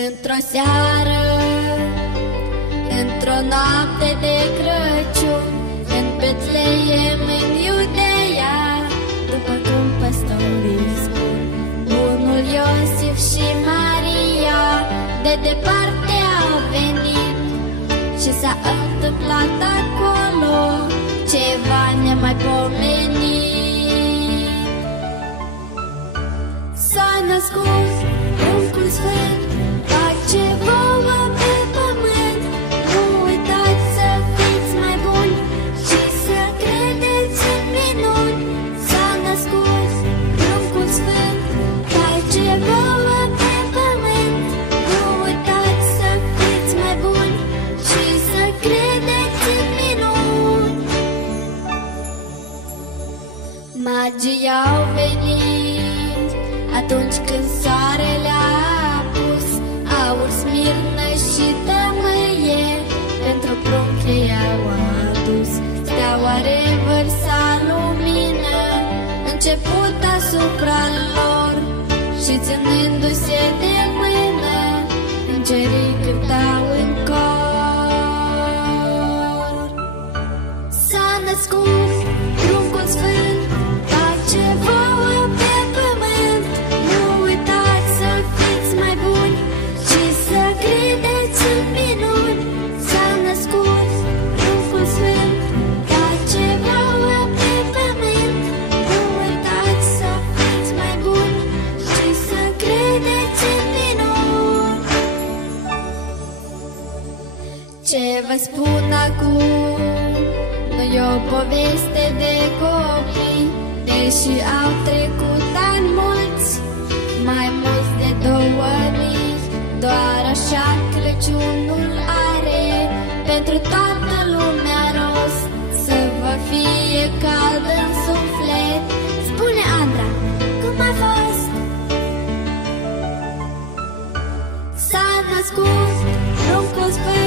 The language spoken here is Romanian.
Într-o seară, într-o noapte de Crăciun, în Betleem, în Iudeea, după cum păstorii spun, bunul Iosif și Maria de departe au venit și s-a întâmplat acolo ceva nemaipomenit. S-a născut Pruncul Sfânt, pace vouă pe pământ. Nu uitați să fiți mai buni și să credeți în minuni. S-a născut Pruncul Sfânt, pace vouă pe pământ. Nu uitați să fiți mai buni și să credeți în minuni. Magii au venit atunci când soarele a pus aur, smirnă și tămâie, pentru prunc ei au adus. Steaua revărsa lumină, început asupra lor, și ținându-se de mână, îngerii cântau în cor. S-a născut Pruncul Sfânt, pace vouă pe pământ. Nu uitați să fiți mai buni și să credeți în minuni. S-a născut Pruncul Sfânt, pace vouă pe pământ. Nu uitați să fiți mai buni și să credeți în minuni. Ce vă spun acum nu e o poveste de copii, deși au trecut ani mulți, mai mulți de 2000. Doar așa Crăciunul are pentru toată lumea rost, să vă fie cald în suflet. Spune, Andra, cum a fost? S-a născut Pruncul Sfânt,